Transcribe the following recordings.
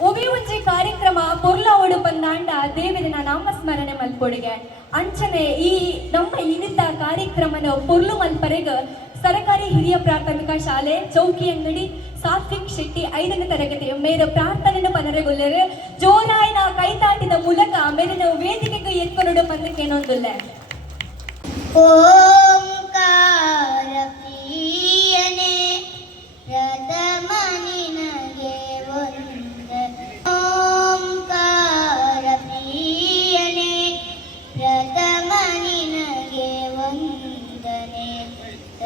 ಒವಿ ಒಂಜಿ ಕಾರ್ಯಕ್ರಮ ಪೊರ್ಲ ಓಡು ಪಂದಾಂಡ ದೇವರನ ನಾಮಸ್ಮರಣೆ ಮಲ್ಪೊಡಿಗೆ. ಅಂಚನೆ ಈ ನಮ್ಮ ಇನಿತ ಕಾರ್ಯಕ್ರಮನ ಪೊರ್ಲು ಮಲ್ಪರೆಗ ಸರಕಾರಿ ಹಿರಿಯ ಪ್ರಾಥಮಿಕ ಶಾಲೆ, ಚೌಕಿ ಅಂಗಡಿ, ಸಾತ್ವಿಕ್ ಶೆಟ್ಟಿ ಐದನೇ ತರಗತಿ ಮೇರೆ ಪ್ರಾರ್ಥನೆನ ಪನರಗೊಲ್ಲರು ಜೋರಾಯನ ಕೈತಾಟಿದ ಮೂಲಕ ಮೇಲಿನ ವೇದಿಕೆಗೆ ಎತ್ಕೊಂಡು ಬಂದಕ್ಕೆ ಓಂಕಾರ ಪ್ರಿಯನೇ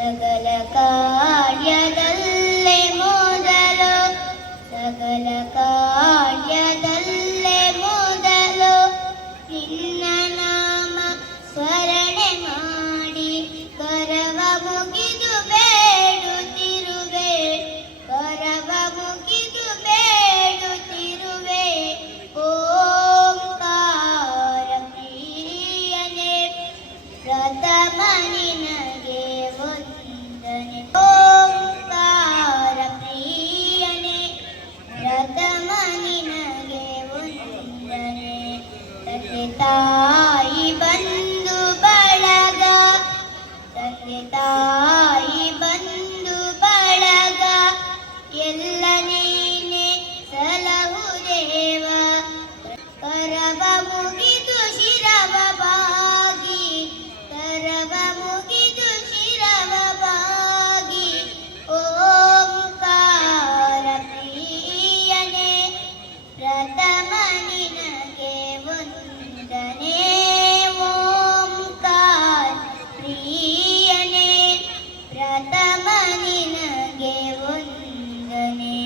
ಸಕಲ ಕಾರ್ಯದಲ್ಲೇ ಮೊದಲು ಸಕಲ ಕಾರ್ಯದ ತಾಯಿ ಬಂದು ಬಳಗ ತಂದೆ ತಾಯಿ ಬಂದು ಬಳಗ ಎಲ್ಲ ನೀನೆ ಸಲಹು ದೇವ ಕರವ ಮುಗಿ ನಿನಗೆ ವಂದನೆ